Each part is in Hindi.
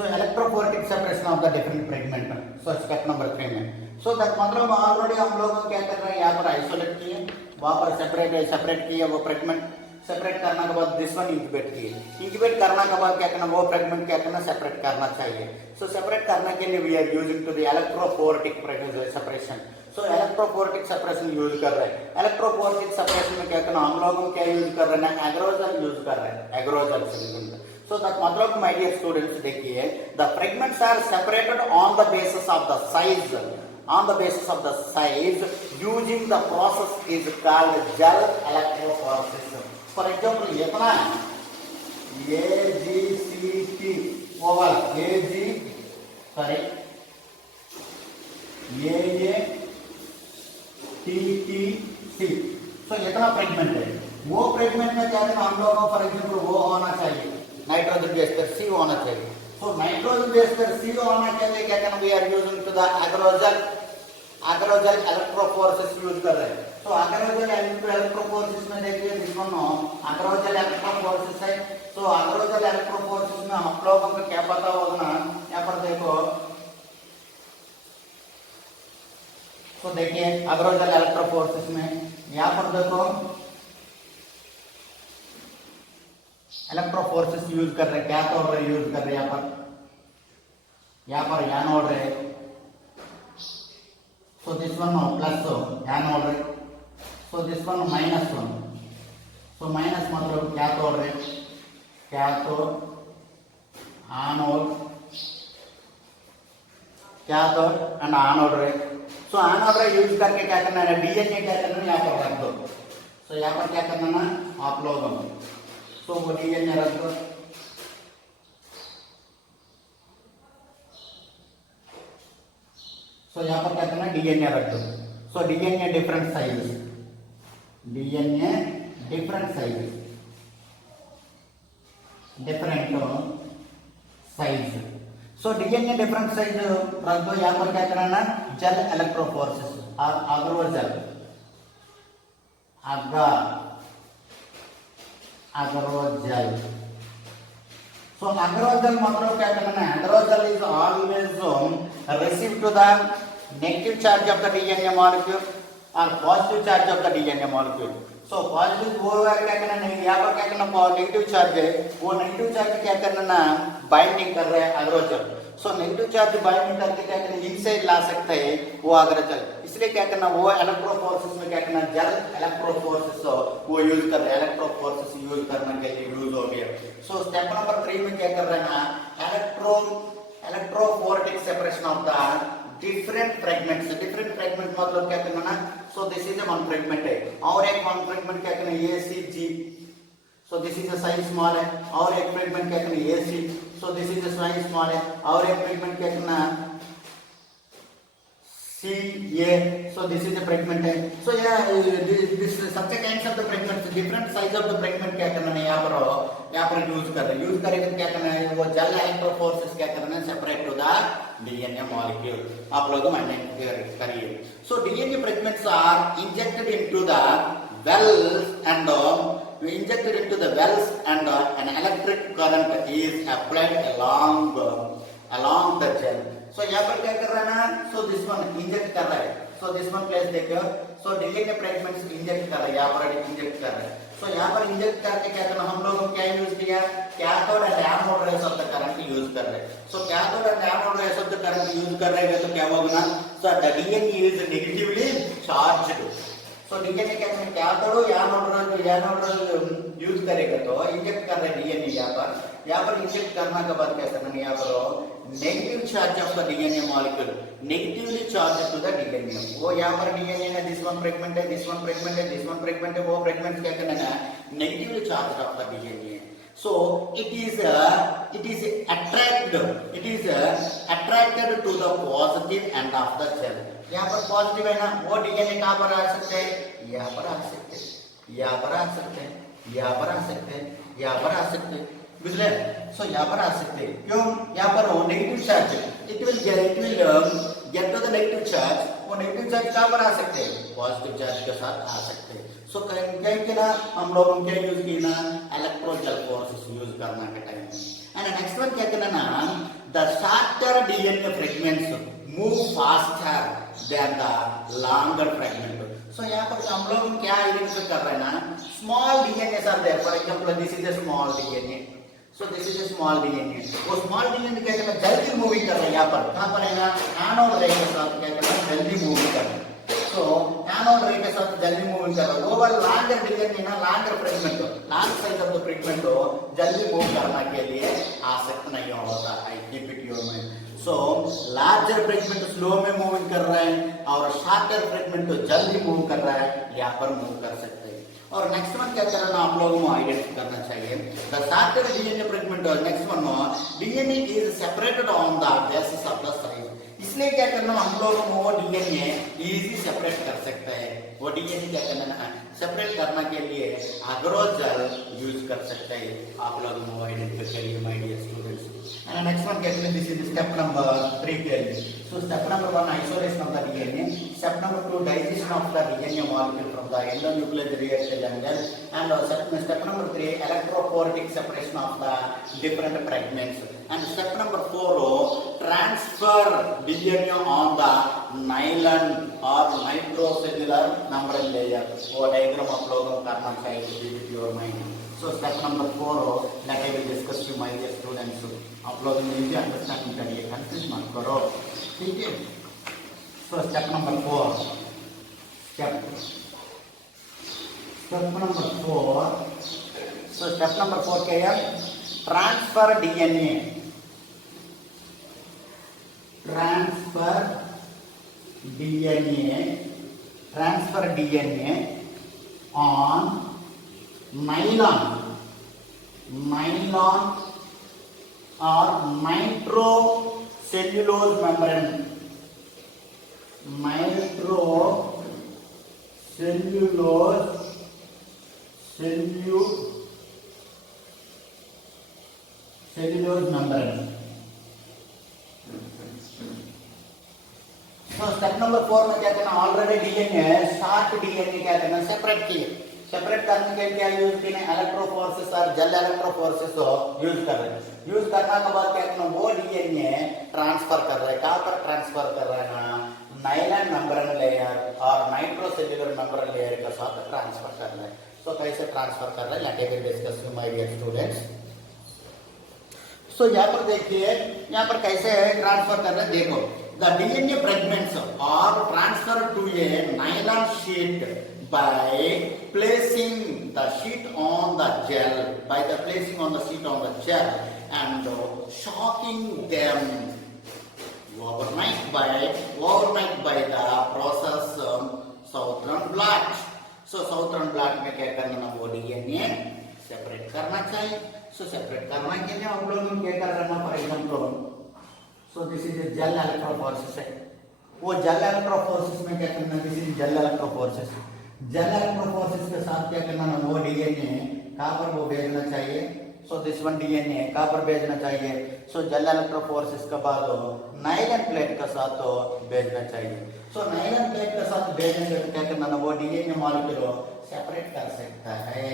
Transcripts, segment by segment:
So electrophoretic separation of the different fragment. So step number 3 में. So that मतलब ऑलरेडी हम लोग क्या कर रहे हैं यहाँ पर आइसोलेट किए, वहाँ पर सेपरेट किए वो फ्रेगमेंट, सेपरेट करने के बाद दिस वन इंक्यूबेट किए, इंक्यूबेट करने के बाद क्या करना, वो फ्रेगमेंट क्या करना, सेपरेट करना चाहिए. सो सेपरेट करने के लिए we are using to the electrophoretic separation. So electrophoretic separation use कर रहे हैं. इलेक्ट्रोफोरेटिक सेपरेशन में क्या करना, हम लोग क्या यूज कर रहे हैं, एग्रोजल यूज कर रहे हैं, एग्रोजल. So that मतलब my dear students देखिए, the fragments are separated on the basis of the size. On the basis of the size, using the process is called gel electrophoresis. For example, ये अपना AGCT ओवल AGTTC. So ये इतना फ्रेगमेंट है. वो फ्रेगमेंट में क्या करना, हम लोगों को फॉर एग्जाम्पल वो होना चाहिए, नाइट्रोजन बेस्ड सी होना चाहिए. तो नाइट्रोजन बेस्ड सी होना के लिए क्या करना, we are using to the agarose gel electrophoresis use कर रहे हैं. तो एग्रोजल इलेक्ट्रोफोरेसिस में देखिए जिसको एग्रोजल इलेक्ट्रोफोरेसिस है. तो एग्रोजल इलेक्ट्रोफोरेसिस में हम लोगों को क्या पता होगा ना, यहाँ पर देखो, तो देखिए एग्रोजल इलेक्ट्रोफोरेसिस में यहाँ पर देखो इलेक्ट्रोफोरेसिस यूज कर रहे हैं, क्या तोड़ रहे यूज कर रहे हैं, यहाँ पर एनोड रहे. So this one plus anode रहे, so this one minus one. So minus मतलब क्या तोड़ रहे, क्या तो एनोड, क्या तो एंड एनोड रहे. सो एनोड रहे यूज करके क्या करना है, डीएनए क्या करना है यहाँ पर रख दो. सो यहाँ पर क्या करना ना आप लोगों को, तो वो डीएनए रख दो. सो यहाँ पर क्या करना है, डीएनए रख दो. So DNA different size, DNA different size, different size. So DNA different size रख दो. यहाँ पर क्या करना ना, जेल इलेक्ट्रोफोरेसिस अग्रोजल अग्रोजल. So अग्रोजल मतलब क्या करना है, अग्रोजल is always receive to the negative charge of the DNA molecule or positive charge of the DNA molecule. So positive वो क्या करना नहीं, यहाँ पर क्या करना नेगेटिव चार्ज है, वो नेगेटिव चार्ज क्या करना ना बाइंडिंग कर रहे हैं अग्रोजल. सो नेगेटिव चार्ज बाइंडिंग करके क्या करना इनसाइड ला सकते हैं वो अग्रोजल. इसलिए क्या करना, वो इलेक्ट्रोफोरेसिस में क्या करना, जेल इलेक्ट्रोफोरेसिस वो यूज कर रहे हैं. इलेक्ट्रोफोरेसिस यूज करने के लिए यूज हो गया. सो स्टेप नंबर 3 में क्या कर रहे हैं ना, electrophoretic separation of the different fragments. Different fragment मतलब क्या करना ना, so this is one fragment है और एक वन फ्रेगमेंट क्या करना ACG. So this is a size small है और एक फ्रेगमेंट क्या करना AC. So this is a size small है और एक फ्रेगमेंट क्या करना CA. So this is a fragment है. So yeah, this such a kinds of the fragments, different size of the fragment क्या करना है यहाँ पर यूज कर रहे हैं. यूज करेंगे क्या करना है, वो जेल इलेक्ट्रोफोरेसिस क्या करना है, separate to the DNA molecule. आप लोग माइंड करिए. So DNA fragments are injected into the wells and injected into the wells and an electric current is applied along the gel. So यहाँ पर क्या कर रहा है ना, सो दिस वन इंजेक्ट कर रहा है. सो दिस वन प्लेस देखो, सो डीएनए फ्रेगमेंट्स इंजेक्ट कर रहा है, यहाँ पर इंजेक्ट कर रहा है. सो यहाँ पर इंजेक्ट करके क्या करना, हम लोगों को क्या यूज किया, cathode and anode rays of the current use कर रहे हैं. So cathode and anode rays of the current use कर रहे हैं तो क्या होगा ना, so the DNA is negatively charged. So DNA क्या करना, कैथोड एनोड यूज करेगा तो इंजेक्ट कर रहे हैं डीएनए. यहाँ पर इंजेक्ट करने के बाद क्या करना, यहाँ पर negative charge of the DNA molecule negatively charge to the DNA. वो यहाँ पर डीएनए है, दिस वन फ्रेगमेंट है, दिस वन फ्रेगमेंट है, दिस वन फ्रेगमेंट है, वो फ्रेगमेंट क्या करना है, negatively charge of the DNA. So it is attracted to the positive end of the cell. यहाँ पर पॉजिटिव है ना, वो डीएनए कहाँ पर आ सकते हैं, यहाँ पर आ सकते हैं, यहाँ पर आ सकते हैं, यहाँ पर आ सकते हैं, यहाँ पर आ सकते हैं. बुझले. सो यहाँ पर आ सकते हैं, क्यों, यहाँ पर वो negative charge, it will get to the negative charge. वो नेगेटिव चार्ज कहाँ पर आ सकते हैं, पॉजिटिव चार्ज के साथ आ सकते हैं. सो कहीं ना हम लोग क्या यूज किए ना, इलेक्ट्रोजल फोर्सेस यूज करना के टाइम. एंड नेक्स्ट वन क्या करना ना, the shorter DNA fragments move faster than the longer fragment. So यहाँ पर हम लोग क्या आइडेंटिफाई कर रहे हैं ना, small DNA are there, for example this is a small DNA, so this is a small DNA. वो स्मॉल डीएनए क्या करना, जल्दी मूविंग कर रहा है, यहाँ पर कहाँ पर है ना, एनोड रे के साथ क्या करना, जल्दी मूविंग कर रहा है। सो एनोड रे के साथ जल्दी मूविंग कर रहा है। ओवर लॉन्गर डीएनए ना, longer fragment, long size of the fragment जल्दी मूव करने के लिए आसक्त नहीं होता। I keep it your mind. So larger fragment slow में मूविंग कर रहा है और शॉर्टर फ्रेगमेंट तो जल्दी मूव कर रहा है, यहाँ पर मूव कर सकते हैं। और नेक्स्ट वन क्या करना, आप लोगों को आइडेंटिफाई करना चाहिए the shorter DNA fragment. Next one DNA is separated on the basis of the size. इसलिए क्या करना, हम लोग वो डीएनए इजी सेपरेट कर सकते हैं। वो डीएनए क्या करना है, सेपरेट करने के लिए अग्रोजेल यूज कर सकते हैं। आप लोग वो आइडेंटिफाई करिए my dear students. And next one क्या करना, दिस इज स्टेप नंबर 3 के लिए। So step number 1 isolation of the DNA, step number 2 digestion of the DNA molecule from the endonuclear reaction angle, and step number 3 electrophoretic separation of the different fragments, and step number 4 transfer DNA on the nylon or nitrocellular membrane layer। वो डायग्राम आप लोगों को करना चाहिए with your mind. So step number 4 that I will discuss to my dear students. आप लोग इजी अंडरस्टैंडिंग करिए, कंफ्यूज मत करो, ठीक है। सो step number 4, step number 4, so step number 4 क्या है, transfer DNA, transfer DNA on nylon और नाइट्रोसेल्युलोज मेम्ब्रेन, सेल्यूलोज मेम्ब्रेन। तो स्टेप नंबर 4 में क्या करना, ऑलरेडी डीएनए शॉर्ट डीएनए क्या करना, सेपरेट किए। सेपरेट करने के लिए क्या यूज किए, इलेक्ट्रोफोरेसिस और जेल इलेक्ट्रोफोरेसिस यूज कर रहे हैं। यूज करने के बाद क्या करना, वो डीएनए ट्रांसफर कर रहे हैं। कहाँ पर ट्रांसफर कर रहे हैं ना, नाइलॉन मेम्ब्रेन लेयर और नाइट्रोसेल्युलर मेम्ब्रेन लेयर के साथ ट्रांसफर कर रहे हैं। तो कैसे ट्रांसफर कर रहे हैं, let us discuss my dear students. So यहाँ पर देखिए, यहाँ पर कैसे ट्रांसफर कर रहे हैं, देखो the DNA fragments are transfer to a nylon sheet by placing the sheet on the gel, and shocking them overnight by the process Southern blot। So Southern blot में क्या करना ना, वो डीएनए सेपरेट करना चाहिए। सो सेपरेट करने के लिए हम लोग क्या कर रहे हैं, for example so this is gel electrophoresis है। वो जेल इलेक्ट्रोफोरेसिस में क्या करना, this is gel electrophoresis. Gel electrophoresis के साथ क्या करना ना, वो डीएनए कहाँ पर वो भेजना चाहिए। सो दिस वन डीएनए कहाँ पर भेजना चाहिए, सो जेल इलेक्ट्रोफोरेसिस के बाद नाइलॉन प्लेट के साथ भेजना चाहिए। सो नाइलॉन प्लेट के साथ भेजने से क्या करना ना, वो डीएनए मॉलिक्यूल सेपरेट कर सकता है,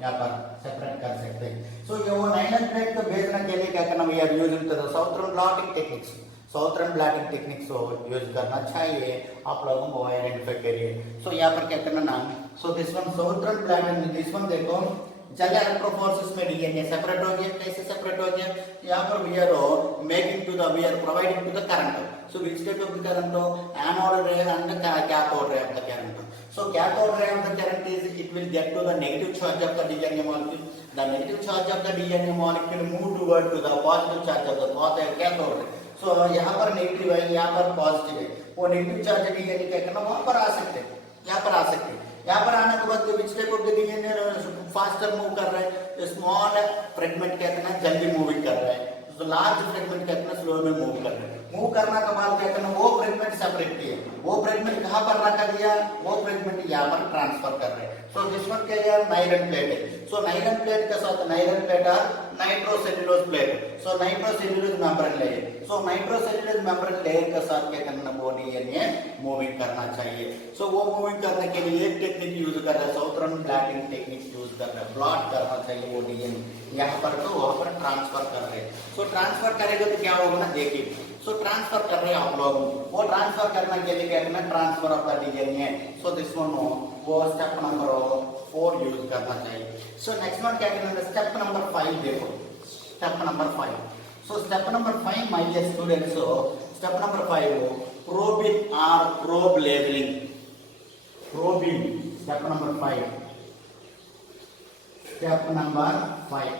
यहाँ पर सेपरेट कर सकते हैं। सो ये वो नाइलॉन प्लेट को भेजने के लिए क्या करना, we are using the Southern blotting techniques. Southern blotting techniques use करना चाहिए, आप लोगों को आइडेंटिफाई करिए। सो यहाँ पर क्या करना ना, so this one southern blotting, this one देखो जेल इलेक्ट्रोफोरेसिस में डीएनए सेपरेट हो गया। कैसे सेपरेट हो गया, यहाँ पर we are providing to the current. So which type of the current, anode ray and cathode ray of the current. So cathode ray of the current is, it will get to the negative charge of the DNA molecule. The negative charge of the DNA molecule move toward to the positive charge of the cathode ray. So यहाँ पर नेगेटिव है, यहाँ पर पॉजिटिव है। वो नेगेटिव चार्ज डीएनए क्या करना, वहाँ पर आ सकते हैं, यहाँ पर आ सकते हैं। यहाँ पर आने के बाद विच type of the DNA faster move कर रहा है, स्मॉल फ्रेगमेंट क्या करना, जल्दी मूविंग कर रहा है। तो लार्ज फ्रेगमेंट क्या करना, स्लो में मूव कर रहा है। मूव करना का बाद क्या करना, वो फ्रेगमेंट सेपरेट किए, वो फ्रेगमेंट कहाँ पर रखा दिया, वो फ्रेगमेंट यहाँ पर ट्रांसफर कर रहे हैं। सो दिस वन क्या है, नायलॉन प्लेट है। सो नायलॉन प्लेट के साथ नायलॉन प्लेट और नाइट्रोसेल्युलोज प्लेट। सो नाइट्रोसेल्युलोज मेम्ब्रेन लेयर, सो नाइट्रोसेल्युलोज मेम्ब्रेन लेयर के साथ क्या करना, वो डीएनए मूविंग करना चाहिए। सो वो मूविंग करने के लिए एक टेक्निक यूज कर रहे हैं, साउथर्न ब्लॉटिंग टेक्निक यूज कर रहे हैं। ब्लॉट करना चाहिए वो डीएनए, यहाँ पर तो वहां पर ट्रांसफर कर रहे हैं। सो ट्रांसफर करेगा तो क्या होगा ना, देखिए। सो ट्रांसफर कर रहे हैं आप लोग, वो ट्रांसफर करने के लिए क्या करना, transfer of the DNA. So this one वो स्टेप नंबर 4 यूज करना चाहिए। सो नेक्स्ट वन क्या करना है, स्टेप नंबर 5 देखो, step number 5। So step number 5 my dear students, step number 5 probing और probe labelling. Probing step number 5, step number 5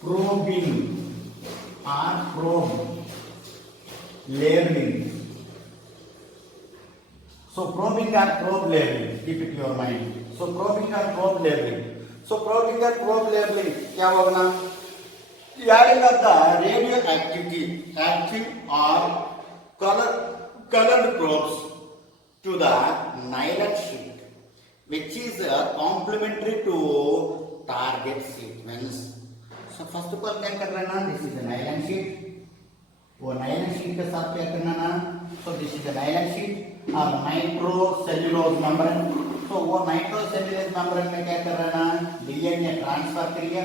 probing or probe labeling. So probing or probe labeling, keep it in your mind. So probing or probe labeling. So probing or probe labeling क्या होगा ना, adding of the radioactivity, active or colored probes to the nylon sheet, which is complementary to target sequence. So first of all क्या कर रहे हैं ना, दिस इज नायलॉन शीट। वो नायलॉन शीट के साथ क्या करना ना, so this is nylon sheet और नाइट्रोसेल्युलोज मेम्ब्रेन। तो वो नाइट्रोसेल्युलोज मेम्ब्रेन में क्या कर रहा है ना, डीएनए ट्रांसफर करिए।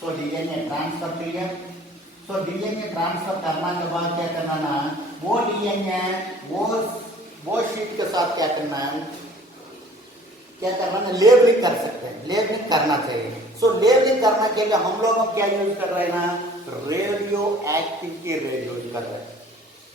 सो डीएनए ट्रांसफर करिए। सो डीएनए ट्रांसफर करने के बाद क्या करना ना, वो डीएनए वो शीट के साथ क्या करना है, क्या करना है, लेबलिंग कर सकते हैं, लेबलिंग करना चाहिए। सो लेबलिंग करने के लिए हम लोग क्या यूज कर रहे हैं ना, रेडियो एक्टिविटी रे यूज कर रहे हैं,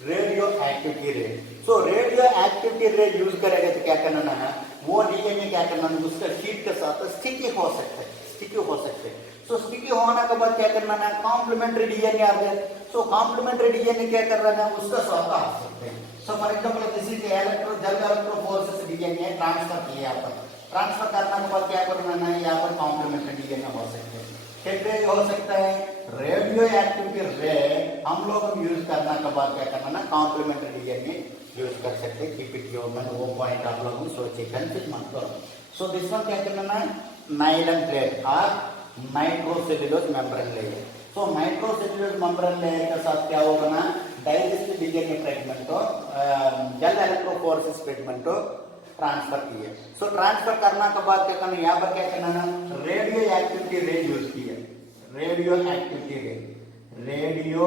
रेडियो एक्टिविटी रे। सो रेडियो एक्टिविटी रे यूज करेंगे तो क्या करना है, वो डीएनए क्या करना है, उसका शीट के साथ स्टिकी हो सकते हैं, स्टिकी हो सकते हैं। सो स्टिकी होने के बाद क्या करना है, कॉम्प्लीमेंट्री डीएनए आ गया। सो कॉम्प्लीमेंट्री डीएनए क्या कर रहा है, उसका साथ आ सकते हैं। सो फॉर एग्जांपल किसी के इलेक्ट्रोफोरेसिस डीएनए ट्रांसफर किया यहाँ पर, ट्रांसफर करने के बाद क्या करना है, यहाँ पर कॉम्प्लीमेंट्री डीएनए हो सकते हैं। क्या हो सकता है, रेडियो एक्टिविटी रे हम लोग यूज करने के बाद क्या करना ना, कॉम्प्लीमेंट्री डीएनए यूज कर सकते हैं। कीप इट योर माइंड, वो पॉइंट आप लोगों को सोचिए, कंफ्यूज मत करो। सो दिस वन क्या करना है, नायलॉन प्लेट और नाइट्रोसेल्युलोज मेम्ब्रेन लेयर। सो नाइट्रोसेल्युलोज मेम्ब्रेन लेयर के साथ क्या होगा ना, डाइजेस्टिव डीएनए फ्रेगमेंट को जेल इलेक्ट्रोफोरेसिस फ्रेगमेंट को ट्रांसफर किए। सो ट्रांसफर करने के बाद क्या करना, यहाँ पर क्या करना ना, रेडियो एक्टिविटी रे यूज किए, radioactivity ray, radio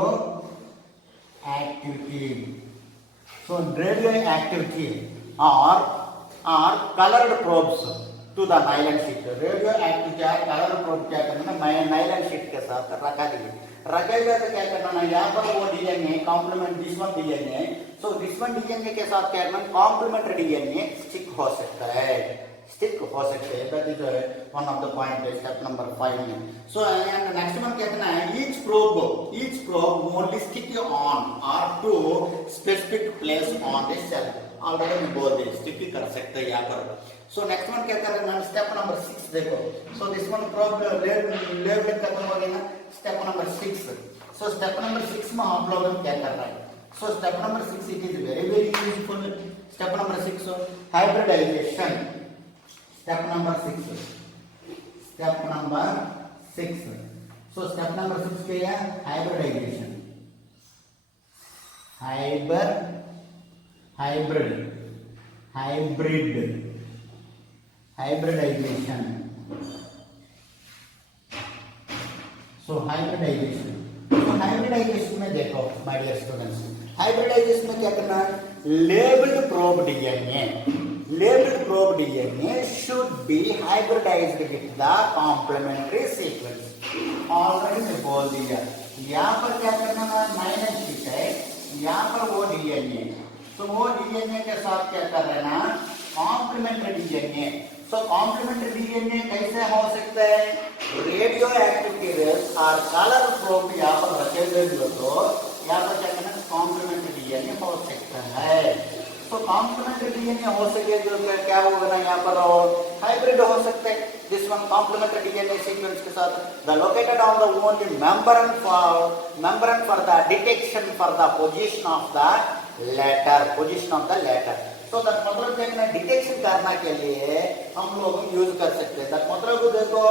activity. So radioactivity और coloured probes to the nylon sheet. Radioactivity और कलर्ड प्रोब क्या करना ना, नायलॉन शीट के साथ रखा दिए, रखेगा तो क्या करना ना, यहाँ पर वो DNA complement this one DNA. So this one DNA के साथ क्या करना, कॉम्प्लीमेंट्री डीएनए स्टिक हो सकता है, स्टिक हो सकते हैं। That is one of the point step number 5 में। सो एंड नेक्स्ट वन क्या करना है, each probe only stick on or to specific place on the cell. Already मैं बोल दी, स्टिकी कर सकते हैं यहाँ पर। सो नेक्स्ट वन क्या कर रहे हैं, स्टेप नंबर 6 देखो। So this one probe labelling खत्म हो गई ना, step number 6। So step number 6 में आप लोग क्या कर रहे हैं, so step number 6 it is very useful. Step number 6 hybridisation. Step number 6, step number 6। So step number 6 क्या है, हाइब्रिडाइजेशन, हाइब्रिडाइजेशन। सो हाइब्रिडाइजेशन में देखो माय डियर स्टूडेंट्स, हाइब्रिडाइजेशन में क्या करना है, labelled probe DNA should be hybridised with the complementary sequence. Already मैं बोल दिया, यहाँ पर क्या करना है, नायलॉन शीट है, यहाँ पर वो डीएनए। तो वो डीएनए के साथ क्या कर रहे ना, कॉम्प्लीमेंट्री डीएनए। सो कॉम्प्लीमेंट्री डीएनए कैसे हो सकता है, रेडियो एक्टिविटी रेस और कलर प्रोब यहाँ पर रखे गए तो यहाँ पर क्या करना, कॉम्प्लीमेंट्री डीएनए हो सकता है। तो कॉम्प्लीमेंट्री डीएनए हो सके जो क्या होगा ना, यहाँ पर हाइब्रिड हो सकते हैं। This one complementary DNA sequence के साथ the located on the only membrane for the detection for the position of the letter, so that मतलब क्या करना डिटेक्शन करने के लिए हम लोग यूज कर सकते हैं। दैट मतलब देखो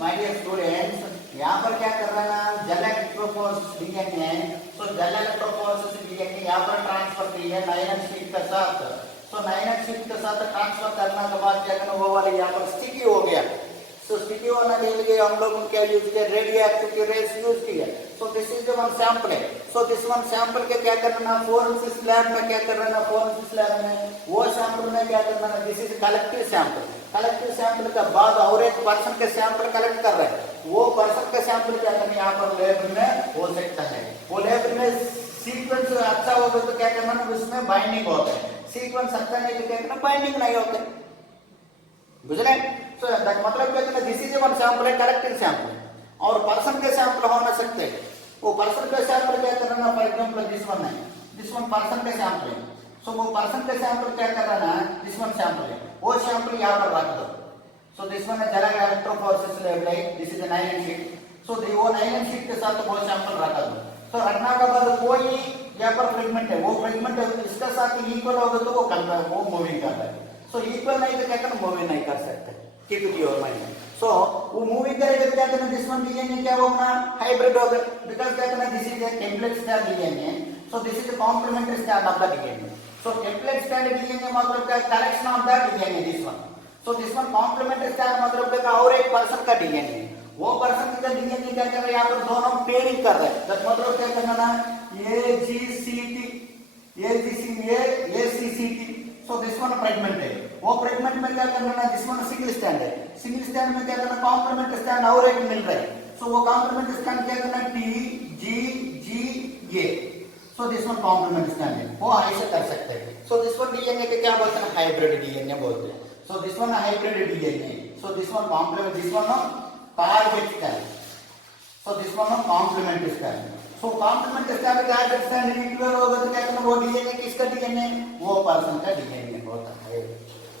माय डियर स्टूडेंट्स, यहाँ पर क्या कर रहा है ना, जेल इलेक्ट्रोफोरेसिस डीएनए। सो जेल इलेक्ट्रोफोरेसिस डीएनए यहाँ पर ट्रांसफर की है नाइलम शीट के साथ। सो नाइलम शीट के साथ ट्रांसफर करने के बाद क्या करना, वो वाले यहाँ पर स्टिकी हो गया। सो स्टिकी होने के लिए हम लोग क्या यूज किया, रेडियो एक्टिव रेस यूज किया। So this is the one sample है। सो दिस वन सैंपल के क्या करना, फोरेंसिक लैब में क्या करना, फोरेंसिक लैब में वो सैंपल में क्या करना, this is collective sample. Collective sample के बाद और एक पर्सन के सैंपल कलेक्ट कर रहे हैं, वो पर्सन के सैंपल क्या करना यहाँ पर लैब में हो सकता है। वो लैब में सीक्वेंस अच्छा होगा तो क्या करना, उसमें बाइंडिंग होता है। सीक्वेंस अच्छा नहीं तो क्या करना, बाइंडिंग नहीं होता है। बुझले? सो मतलब क्या करना, दिस इज वन सैंपल है, कलेक्टिव सैंपल। और पर्सन के सैंपल हो ना सकते, वो पर्सन के सैंपल क्या करना, फॉर एग्जांपल दिस वन है, दिस वन पर्सन के सैंपल है। सो वो पर्सन के सैंपल क्या करना है, दिस वन सैंपल है, वो सैंपल यहाँ पर रख दो। सो दिस वन है जरा electrophoresis lab, this is nylon sheet. So वो नाइलम शीट के साथ वो सैंपल रखा दो। तो रखने के बाद कोई यहाँ पर फ्रेगमेंट है, वो फ्रेगमेंट इसके साथ इक्वल होगा तो वो मूविंग करता है। सो इक्वल नहीं तो क्या करना, मूविंग नहीं कर सकते। Keep it your mind. So वो मूविंग करेगा क्या करना, दिस वन डीएनए क्या होगा, हाइब्रिड होगा। बिकॉज़ क्या करना, this is a template strand DNA. So this is a complementary strand of the DNA. So template strand DNA मतलब क्या, collection of the DNA this one. So this one complementary strand मतलब क्या, और एक पर्सन का डीएनए, वो पर्सन का डीएनए क्या कर रहा है, यहाँ पर दोनों पेयरिंग कर रहे हैं। दैट मतलब क्या करना ना, AGCT। So this one fragment है, वो फ्रेगमेंट में क्या करना है, दिस वन सिंगल स्टैंड है। सिंगल स्टैंड में क्या करना, कॉम्प्लीमेंट स्टैंड और एक मिल रहा है। सो वो कॉम्प्लीमेंट स्टैंड क्या करना, TGGA। So this one complement strand है, वो ऐसे कर सकते हैं। सो दिस वन डीएनए के क्या बोलते हैं, हाइब्रिड डीएनए बोलते हैं। So this one hybrid DNA. So this one complement, this one target strand. So this one complement strand. So complement strand target strand equal होगा तो क्या करना, वो डीएनए किसका डीएनए, वो पर्सन का डीएनए होता है।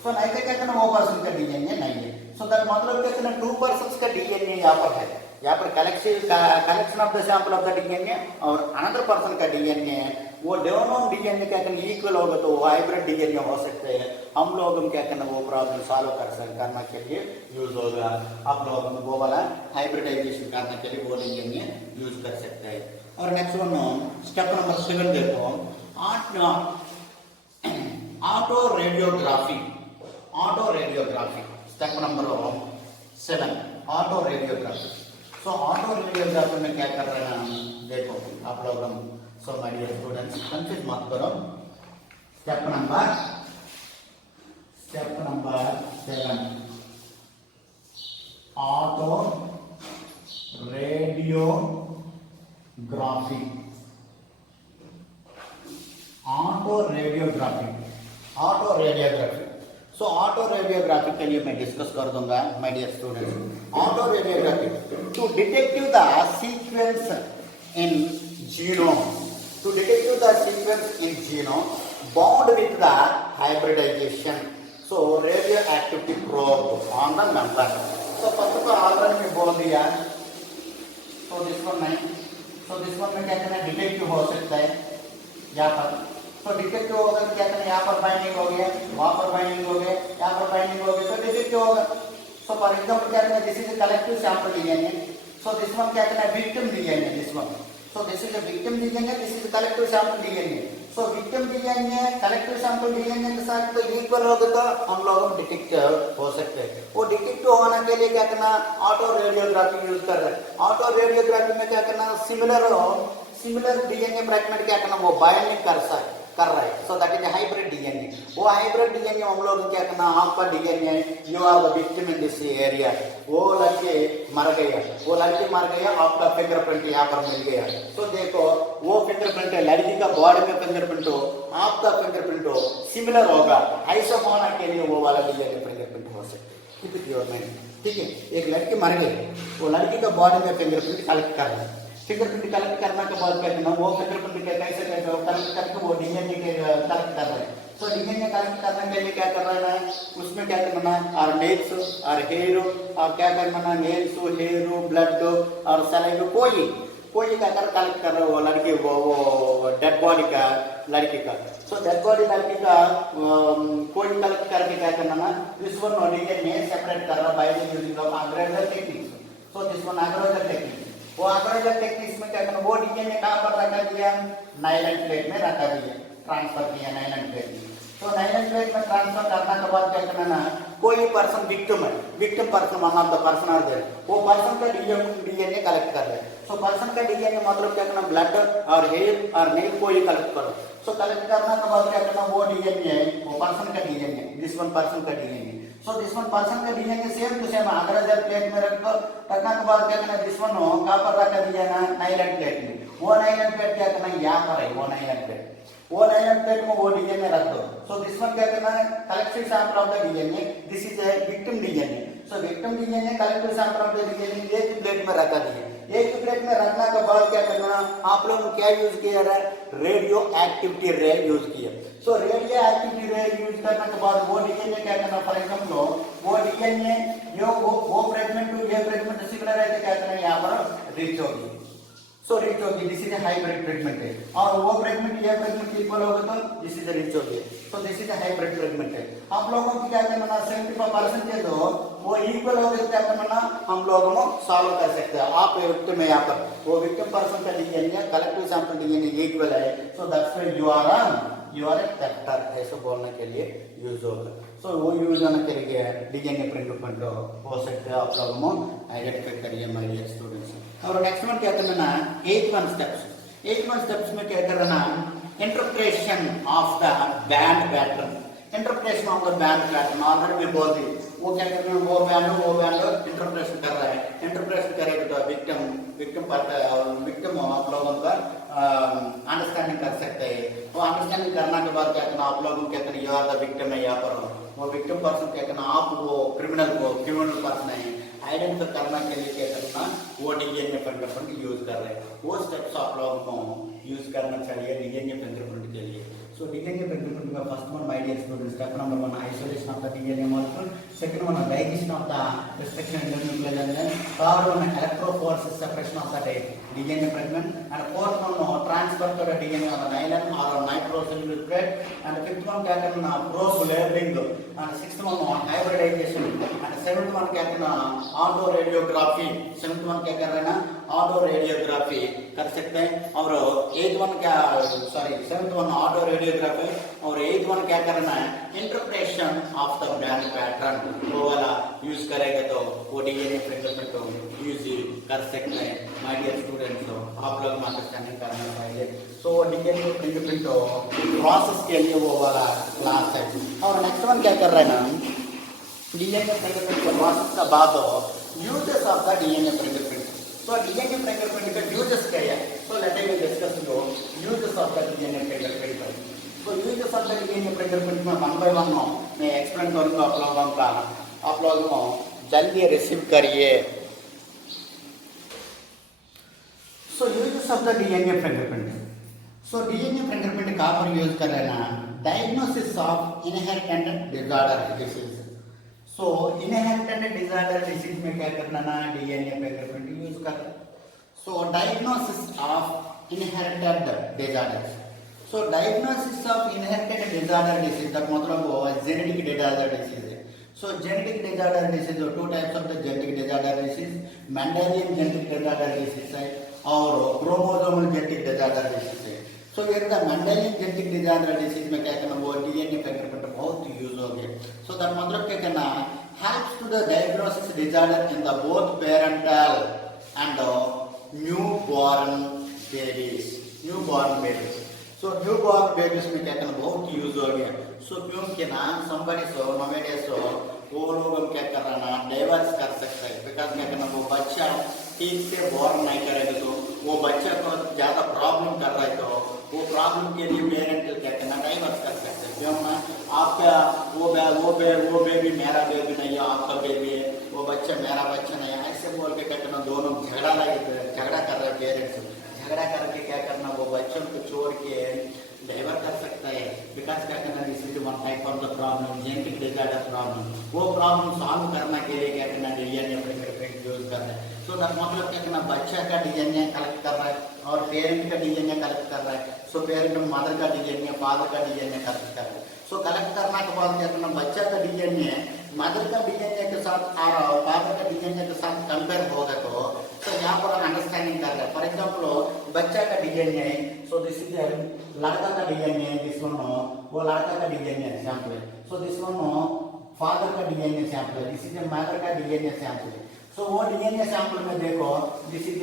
सो नहीं तो क्या करना, वो पर्सन का डीएनए नहीं है। सो दैट मतलब क्या करना, टू पर्सन्स का डीएनए यहाँ पर है। यहाँ पर collection of the sample of the DNA और अनदर पर्सन का डीएनए है। वो दोनों डीएनए क्या करना, इक्वल होगा तो वो हाइब्रिड डीएनए हो सकते हैं। हम लोग क्या करना, वो प्रॉब्लम सॉल्व करने के लिए यूज होगा। आप लोग वो वाला हाइब्रिडाइजेशन करने के लिए वो डीएनए यूज कर सकते हैं। और नेक्स्ट वन स्टेप नंबर 7 देखो, autoradiography. Autoradiography step number 7, autoradiography. So autoradiography में क्या कर रहे हैं हम, देखो आप लोग हम। So my dear students, confuse मत करो। Step number 7, autoradiography. Autoradiography. So autoradiography के लिए मैं डिस्कस कर दूंगा my dear students. Autoradiography to detective the sequence in genome, to detective the sequence in genome bound with the hybridization. So radioactivity probe on the member. So first of all already मैं बोल दिया। So this one नहीं, so this one में क्या करना, डिटेक्टिव हो सकता है यहाँ पर। तो डिटेक्टिव होगा तो क्या करना, यहाँ पर बाइंडिंग हो गया, वहाँ पर बाइंडिंग हो गया, यहाँ पर बाइंडिंग हो गया, तो डिटेक्टिव होगा। सो फॉर एग्जाम्पल क्या करना, this is collective sample DNA. So this one क्या करना, victim DNA, this one. So this is victim DNA, this is collective sample DNA. So victim DNA collective sample DNA के साथ तो इक्वल होगा तो हम लोग डिटेक्टिव हो सकते हैं। वो डिटेक्टिव होने के लिए क्या करना, ऑटो रेडियोग्राफी यूज कर रहे हैं। ऑटो रेडियोग्राफी में क्या करना, सिमिलर डीएनए फ्रैगमेंट क्या करना, वो बाइंडिंग कर रहा है। So that is hybrid DNA. वो हाइब्रिड डीएनए हम लोग क्या करना, आपका DNA, you are the victim in this area, वो लड़के मर गया, आपका फिंगरप्रिंट यहाँ पर मिल गया। तो देखो वो फिंगरप्रिंट है, लड़की का बॉडी में फिंगरप्रिंट हो, आपका फिंगरप्रिंट हो, सिमिलर होगा। ऐसा होने के लिए वो वाला डीएनए फिंगरप्रिंट हो सकते हैं। ठीक है, एक लड़की मर गई, वो लड़की का बॉडी में फिंगरप्रिंट कलेक्ट कर रहा है। फिंगरप्रिंट कलेक्ट करने के बाद क्या करना, वो फिंगरप्रिंट कैसे कलेक्ट करके वो डीएनए के कलेक्ट कर रहे हैं। तो डीएनए कलेक्ट करने के लिए क्या कर रहा है, उसमें क्या करना है, और नेल्स और हेयर, और क्या करना है, नेल्स हेयर ब्लड और सलाइव, कोई कोई क्या कर कलेक्ट कर रहे हो लड़की वो डेड बॉडी का लड़की का। सो डेड बॉडी लड़की का कोई कलेक्ट करके क्या करना ना, दिस वन डीएनए सेपरेट कर रहा by using of agarose techniques. So this one agarose technique, वो अग्रेजर टेक्निक्स में क्या करना, वो डीएनए कहाँ पर रखा दिया, नाइलैंड प्लेट में रखा दिया, ट्रांसफर किया नाइलैंड प्लेट में। तो नाइलैंड प्लेट में ट्रांसफर करने के बाद क्या करना ना, कोई पर्सन विक्टिम है, victim person one of the person are there, वो पर्सन का डीएनए कलेक्ट कर रहे हैं। सो पर्सन का डीएनए मतलब क्या करना, ब्लड और हेयर और नेल को ही कलेक्ट करो। सो कलेक्ट करने के बाद क्या करना, वो डीएनए है वो पर्सन का डीएनए, दिस वन पर्सन का DNA. So this one person का DNA same to same agarose plate में रखो, रखने के बाद क्या करना, दिस वन कहाँ पर रखा दिया ना, नाइलैंड प्लेट में। वो नाइलैंड प्लेट क्या करना, यहाँ पर है वो नाइलैंड प्लेट, वो नाइलैंड प्लेट में वो डीएनए रख दो। सो दिस वन क्या करना है, collective sample of the DNA, this is a victim DNA. So victim DNA collective sample of the DNA एक प्लेट में रखा दिया। एक प्लेट में रखने के बाद क्या करना, आप लोग क्या यूज किया है, रेडियो एक्टिविटी रे यूज किया। सो रेडियो एक्टिविटी रे यूज करने के बाद वो डीएनए क्या करना, फॉर एग्जाम्पल वो डीएनए जो वो फ्रेगमेंट टू ये फ्रेगमेंट सिमिलर है तो क्या करना, यहाँ पर रीच होगी। सो रीच होगी, दिस इज हाइब्रिड फ्रेगमेंट है, और वो फ्रेगमेंट ये फ्रेगमेंट इक्वल होगा तो दिस इज रीच होगी। सो दिस इज हाइब्रिड फ्रेगमेंट है। आप लोगों को क्या करना ना, 75% हो वो इक्वल हो गए, क्या करना ना, हम लोगों को सॉल्व कर सकते हैं। आप विक्टिम है, यहाँ पर वो विक्टिम पर्सन का DNA collective sample DNA equal है। So that's why you are a factor, ऐसे बोलने के लिए यूज होगा। सो वो यूज होने के लिए डीएनए प्रिंटमेंट हो सकते हैं, आप लोगों को आइडेंटिफाई करिए माय डियर स्टूडेंट्स। और नेक्स्ट वन क्या करना ना, 8th स्टेप्स में क्या करना, interpretation of the band pattern. Interpretation of the band pattern already भी बोल दी, वो क्या कर रहे हैं, वो बैंड इंटरप्रिटेशन कर रहा है। इंटरप्रिटेशन करेगा तो विक्टिम पार्ट और विक्टिम आप लोगों का अंडरस्टैंडिंग कर सकते हैं। वो अंडरस्टैंडिंग करने के बाद क्या करना, आप लोगों को क्या करना, यू आर द विक्टिम है, यहाँ पर वो विक्टिम पर्सन क्या करना, आप वो क्रिमिनल पर्सन है आइडेंटिफाई करने के लिए क्या करना, वो डीएनए फिंगरप्रिंट यूज कर रहे हैं। वो स्टेप्स आप लोगों को यूज करना चाहिए डीएनए फिंगरप्रिंट के लिए। सो डीएनए फिंगरप्रिंट का first one my dear students, step number 1 isolation of the DNA molecule, second one digestion of the restriction nuclear element, third one electrophoresis separation of the DNA fragment, and fourth one transfer to the DNA on the nylon or nitrocellular thread, and fifth one क्या करना, cross labeling, and sixth one hybridization, and seventh one क्या करना, ऑटो रेडियोग्राफी। सेवेंथ वन क्या कर रहे हैं ना, ऑटो रेडियोग्राफी कर सकते हैं। और एथ वन क्या, sorry seventh one auto radiography, और एथ वन क्या करना है, interpretation of the band pattern, वो वाला यूज करेगा तो वो डीएनए फिंगरप्रिंट यूज कर सकते हैं। माय डियर स्टूडेंट्स, आप लोग अंडरस्टैंडिंग करना चाहिए। सो डीएनए फिंगरप्रिंट प्रोसेस के लिए वो वाला क्लास है। और नेक्स्ट वन क्या कर रहे हैं ना, डीएनए फिंगरप्रिंट के प्रोसेस का बाद uses of the DNA fingerprint. So DNA fingerprint का यूजेस क्या है, so let us discuss the uses of the DNA fingerprint. So uses of the DNA fingerprint में वन बाय वन मैं एक्सप्लेन करूंगा आप लोगों का, आप लोगों जल्दी रिसीव करिए। So uses of the DNA fingerprint. So DNA fingerprint कहाँ पर यूज कर रहे हैं ना, diagnosis of inherited disorder disease. So inherited disorder disease में क्या करना ना, डीएनए फिंगरप्रिंट यूज कर रहे हैं। So diagnosis of inherited disorders. So diagnosis of inherited disorder disease का मतलब वो जेनेटिक डिसऑर्डर डिसीज है। So genetic disorder disease, two types of the genetic disorder disease, Mendelian genetic disorder disease है और क्रोमोसोमल जेनेटिक डिसऑर्डर डिसीज है। सो ये मेंडेलियन जेनेटिक डिसऑर्डर डिसीज में क्या करना, वो डीएनए फिंगरप्रिंट बहुत यूज हो गया। सो दैट मतलब क्या करना, helps to the diagnosis disorder in the both parental and newborn babies. So newborn babies में क्या करना, बहुत यूज हो गया। सो क्योंकि ना somebody वो लोग हम क्या कर रहे ना, डाइवर्स कर सकते हैं, बिकॉज क्या करना, वो बच्चा ठीक से बॉर्न नहीं करेगा तो वो बच्चा को ज्यादा प्रॉब्लम कर रहा है, तो वो प्रॉब्लम के लिए पेरेंट क्या करना, डाइवर्स कर सकते हैं। क्यों ना, आपका वो बेबी मेरा बेबी नहीं है, आपका बेबी है, वो बच्चा मेरा बच्चा नहीं है, ऐसे बोल के क्या करना, दोनों झगड़ा कर रहे पेरेंट्स, झगड़ा करके क्या करना, वो बच्चों को छोड़ के डाइवर्ट कर सकता है। बिकॉज क्या करना, this is one type of the problem, genetic disorder problem. वो प्रॉब्लम सॉल्व करने के लिए क्या करना, डीएनए फिंगरप्रिंट यूज कर रहा है। सो दैट मतलब क्या करना, बच्चा का डीएनए कलेक्ट कर रहा है और पेरेंट का डीएनए कलेक्ट कर रहा है। सो पेरेंट मदर का डीएनए, फादर का डीएनए कलेक्ट कर रहा है। सो कलेक्ट करने के बाद क्या करना, बच्चा का डीएनए मदर का डीएनए के साथ आ रहा हो, फादर का डीएनए के साथ कंपेयर होगा तो यहाँ पर हम अंडरस्टैंडिंग कर रहे हैं। फॉर एग्जाम्पल बच्चा का डीएनए, सो दिस इज लड़का का डीएनए, दिस वन वो लड़का का डीएनए सैंपल है। सो दिस वन फादर का डीएनए सैंपल है, दिस इज मदर का डीएनए सैंपल है। सो वो डीएनए सैंपल में देखो, this is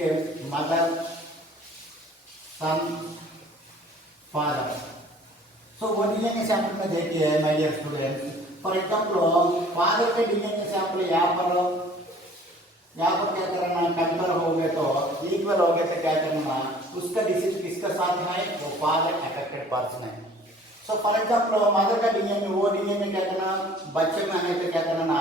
mother son father. So वो डीएनए सैंपल में देखिए my dear students, for example father के डीएनए सैंपल यहाँ पर क्या करना, कंपेयर हो गए तो इक्वल हो गए तो क्या करना, उसका डिसीज किसका साथ है, वो फादर अफेक्टेड पर्सन है। सो फॉर एग्जाम्पल मदर का डीएनए, वो डीएनए क्या करना, बच्चे में है तो क्या करना,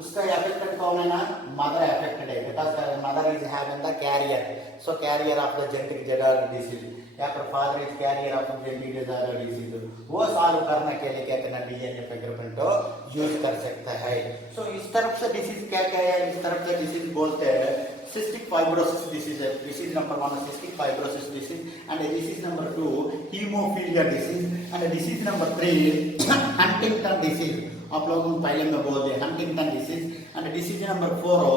उसका अफेक्टेड कौन है ना, मदर अफेक्टेड है, because mother is having the carrier, so carrier of the genetic disorder disease, या फिर father is carrier of the genetic disorder disease. वो सॉल्व करने के लिए क्या करना, डीएनए फिंगरप्रिंट यूज कर सकता है। सो इस तरफ से डिसीज क्या क्या है, इस तरफ से डिसीज बोलते हैं cystic fibrosis disease है, disease number 1 cystic fibrosis disease, and disease number 2 hemophilia disease, and disease number 3 Huntington disease। आप लोगों को पहले में बोल दिया Huntington disease, and disease number 4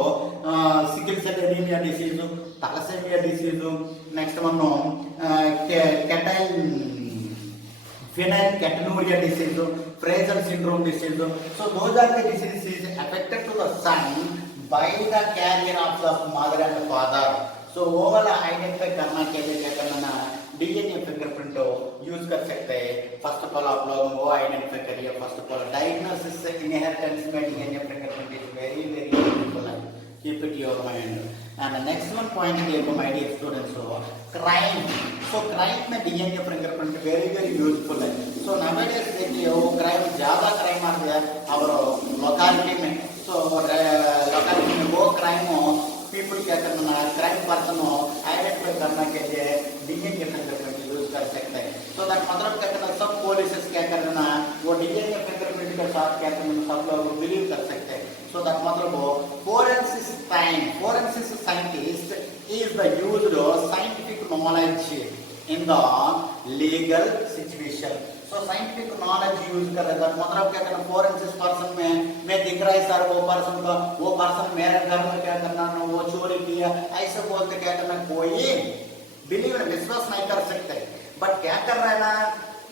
sickle cell anemia disease, thalassemia disease, next one phenylketonuria disease, Fraser syndrome disease। So those are the diseases affected to the son by the carrier of the mother and father। So वो वाला आइडेंटिफाई करने के लिए क्या करना, डीएनए फिंगरप्रिंट यूज कर सकते हैं। फर्स्ट ऑफ ऑल आप लोग वो आइडेंटिफाई करिए। फर्स्ट ऑफ ऑल डायग्नोसिस से इनहेरिटेंस में DNA fingerprint is very very useful है, keep it your mind. And next one point देखो my dear students, crime. So crime में DNA fingerprint very very useful है। सो नाउअडेज देखिए वो क्राइम ज्यादा क्राइम आ गया और लोकेलिटी में, सो लोकेलिटी में वो क्राइम पीपल क्या करना, क्राइम पर्सन आइडेंटिफाई करने के लिए डीएनए फिंगरप्रिंट यूज कर सकते हैं। सो दैट मतलब क्या करना, सब पुलिस क्या करना, वो डीएनए फिंगरप्रिंट के साथ क्या करना, सब लोग बिलीव कर सकते हैं। सो दैट मतलब forensic scientist is the used scientific knowledge in the legal situation. So scientific knowledge use कर रहा है, मतलब क्या करना, फोरेंसिक पर्सन में मैं दिख रहा है सर वो पर्सन मेरे घर में क्या करना, वो चोरी किया, ऐसे बोलते क्या करना, कोई बिलीव विश्वास नहीं कर सकते। बट क्या कर रहा है ना,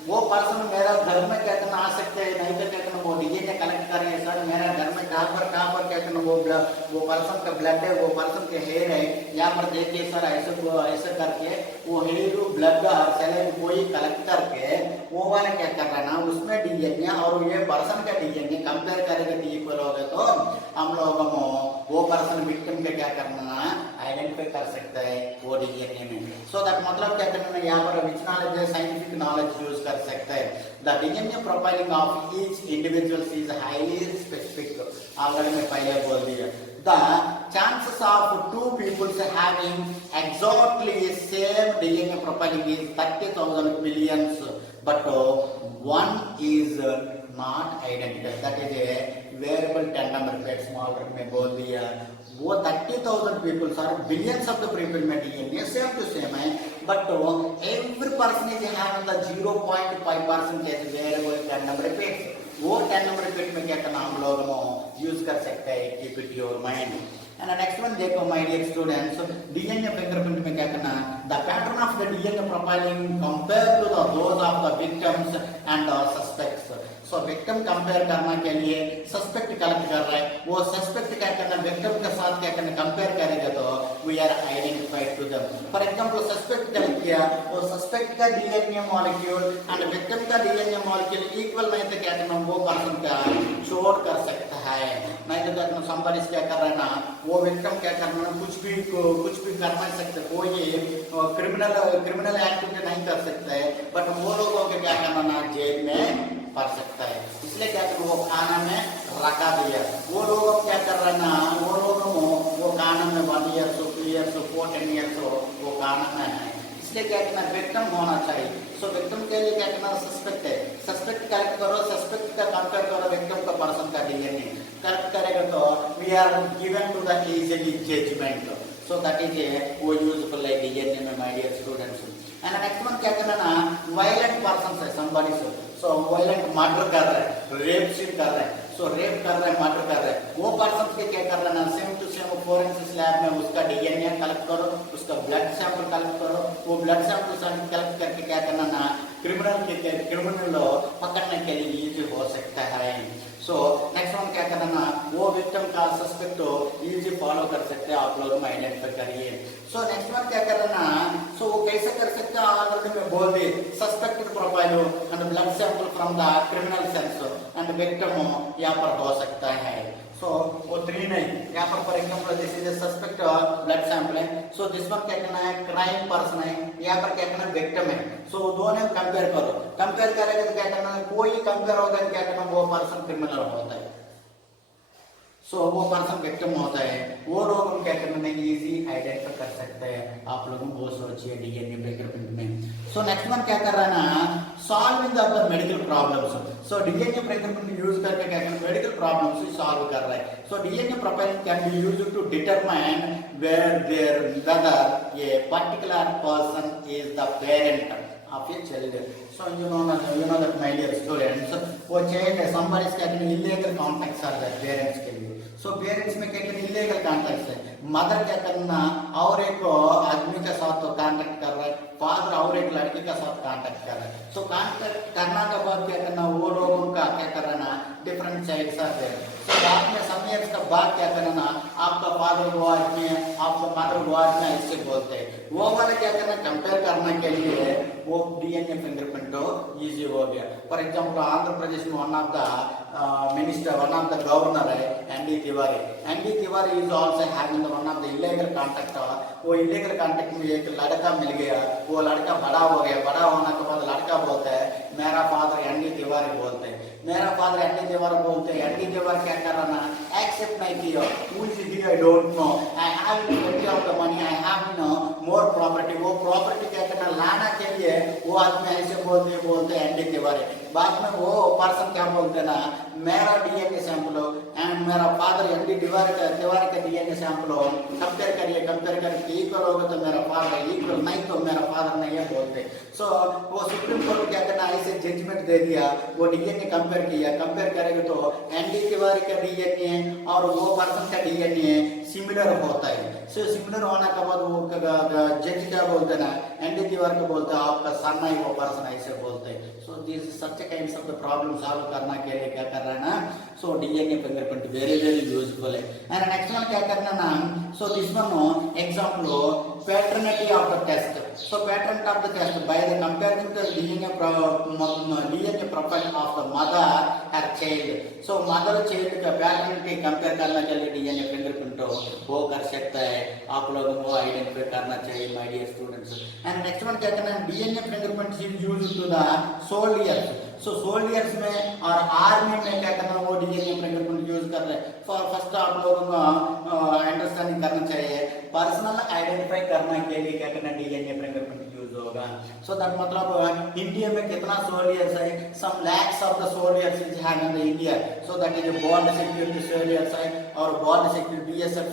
वो पर्सन मेरा घर में क्या करना आ सकते हैं, नहीं तो क्या करना वो डीएनए कलेक्ट कर रहे हैं, सर मेरा घर में कहाँ पर क्या करना वो पर्सन का ब्लड है, वो पर्सन के हेयर है, यहाँ पर देखिए सर ऐसे करके वो हेयर ब्लड और सेल कोई कलेक्ट करके वो वाला क्या कर रहा है ना, उसमें डीएनए और ये पर्सन का डीएनए कंपेयर करेंगे तो इक्वल हो गए तो हम लोग वो पर्सन विक्टिम का क्या करना, आइडेंटिफाई कर सकता है वो डीएनए में। सो दैट मतलब क्या करना, यहाँ पर विच नॉलेज है, साइंटिफिक नॉलेज यूज कर सकते हैं। The DNA profiling of each individual is highly specific, already मैं पहले बोल दिया। The chances of two peoples having exactly same DNA profiling is 30,000 millions, but one is not identical, that is a variable 10 number plate, small में बोल दिया। वो 30,000 people are billions of the people में DNA same to same है, but every person is having the 0.5% variable 10 number plate। वो 10 number plate में क्या करना हम लोग यूज कर सकते हैं, keep it your mind। And next one देखो my dear students, DNA fingerprint में क्या करना, the pattern of the DNA profiling compared to the those of the victims and suspects। So victim compare करने के लिए सस्पेक्ट कलेक्ट कर रहा है, वो सस्पेक्ट क्या करना, विक्टिम के साथ क्या करना, कंपेयर करेगा तो we are identified to them. For example suspect collect किया, वो सस्पेक्ट का डीएनए मॉलिक्यूल एंड विक्टिम का डीएनए मॉलिक्यूल इक्वल नहीं तो क्या करना, वो पर्सन का चोट कर सकता है, नहीं तो क्या करना, somebody क्या कर रहा है ना, वो विक्टिम क्या करना, कुछ भी कर नहीं सकते, कोई क्रिमिनल एक्टिविटी नहीं कर सकते है, बट वो लोगों के क्या करना ना, जेल में पड़ सकता है। इसलिए क्या करो, वो खाना में रखा दिया, वो लोग क्या कर रहे ना, वो लोग वो खाना में 1 year 2 years 4 10 years वो खाना में है, इसलिए क्या करना विक्टिम होना चाहिए। सो विक्टिम के लिए क्या करना सस्पेक्ट है, सस्पेक्ट कलेक्ट करो, सस्पेक्ट का कंपेयर करो विक्टिम का पर्सन का डीएनए कलेक्ट करेगा तो we are given to the easily judgement. So that is वो यूजफुल है डीएनए में my dear students. And next one क्या करना ना वायलेंट पर्सन है समबडी सो वायलेंट मर्डर कर रहा है, रेप शीट कर रहा है, सो रेप कर रहा है, मर्डर कर रहा है, वो पर्सन के क्या कर रहा है same to same forensic lab में उसका डीएनए कलेक्ट करो, उसका ब्लड सैंपल कलेक्ट करो, वो ब्लड सैंपल कलेक्ट करके क्या करना ना क्रिमिनल पकड़ने के लिए ईजी हो सकता है। सो नेक्स्ट वन क्या करना ना वो विक्टिम का सस्पेक्ट इजी फॉलो कर सकते हैं, आप लोग आइडेंटिफाई करिए। सो नेक्स्ट वन क्या करना सो वो कैसे कर सकते हैं ऑलरेडी मैं बोल दी suspected profile and blood sample from the criminal sense and victim यहाँ पर हो सकता है। सो वो 3 नहीं यहाँ पर for example this is suspect blood sample है, सो दिस वन क्या करना है क्राइम पर्सन है, यहाँ पर क्या करना है विक्टिम है। सो दोनों कंपेयर करो, कंपेयर करेंगे तो क्या करना है कोई कंपेयर होगा तो क्या करना वो पर्सन क्रिमिनल होता है, सो वो पर्सन विक्टिम होता है, वो लोग हम क्या करने में इजी आइडेंटिफाई कर सकते हैं। आप लोगों को बहुत सोचिए डीएनए फिंगरप्रिंट में। सो नेक्स्ट वन क्या कर रहा है ना solving the medical problems. So DNA fingerprint use करके क्या करना मेडिकल प्रॉब्लम्स सॉल्व कर रहा है। So DNA profiling can be used to determine where there whether ये particular person is the parent of a child. So you know that my dear students, वो child है somebody is getting illegal contacts are there parents के लिए। So parents में क्या करना illegal contacts है, मदर क्या करना और एक आदमी के साथ तो कांटेक्ट कर रहा है, फादर और एक लड़की के साथ कांटेक्ट कर रहा है। सो कांटेक्ट करना के बाद क्या करना वो लोगों का क्या करना डिफरेंट चाइल्ड्स आर देयर। सो बाद में सम इयर्स का बाद क्या करना आपका फादर वो आदमी है, आपका मदर वो आदमी है, इससे बोलते हैं वो वाला क्या करना कंपेयर करने के लिए वो डीएनए फिंगरप्रिंट इजी हो गया। फॉर एग्जांपल आंध्र प्रदेश में one of the minister one of the governor है ND Tiwari. ND Tiwari is also having one of the illegal contact. वो इलीगल कांटेक्ट में एक लड़का मिल गया, वो लड़का बड़ा हो गया, बड़ा होने के बाद लड़का बोलता है मेरा फादर एनडी तिवारी बोलते हैं, मेरा फादर एनडी तिवारी बोलते हैं। एनडी तिवारी क्या कर रहा ना एक्सेप्ट नहीं किया, who is he I don't know, I have plenty of the money, I have no more property. वो प्रॉपर्टी क्या करना लाना के लिए वो आदमी ऐसे बोलते हैं एनडी तिवारी। बाद में वो पर्सन क्या बोलते ना मेरा डीएनए सैंपल एंड मेरा फादर एनडी तिवारी का डीएनए सैंपल कंपेयर करके इक्वल होगा तो मेरा फादर इक्वल, नहीं तो मेरा फादर नहीं है बोलते। सो वो सुप्रीम कोर्ट क्या करना ऐसे जजमेंट दे दिया, वो डीएनए कंपेयर किया, कंपेयर करेंगे तो एनडी तिवारी का डीएनए और वो पर्सन का डीएनए सिमिलर होता है। सो सिमिलर होने के बाद वो जज क्या बोलते ना एनडी तिवारी को बोलते हैं आपका सन है वो पर्सन ऐसे बोलते हैं। So this such kinds of the problem solve करने के लिए क्या कर रहा है ना सो डीएनए फिंगरप्रिंट वेरी यूजफुल है। एंड नेक्स्ट वन क्या करना ना so this one example paternity of the test. So paternity of the test by the comparing the DNA profile of the mother her child. So mother child का paternity compare करने के लिए DNA फिंगरप्रिंट वो कर सकता है, आप लोगों को आइडेंटिफाई करना चाहिए my dear students. And next one क्या करना है DNA fingerprint is used to the soldiers. So soldiers में और आर्मी में क्या करना वो डीएनए फिंगरप्रिंट यूज कर रहे हैं। फर्स्ट आप लोगों को अंडरस्टैंडिंग करना चाहिए पर्सनल आइडेंटिफाई करने के लिए क्या करना डीएनए फिंगरप्रिंट यूज होगा। सो दैट मतलब इंडिया में कितना सोल्डियर्स है, some lakhs of the soldiers is have in the India. So that is border security soldiers है और बॉर्डर सिक्योरिटी बीएसएफ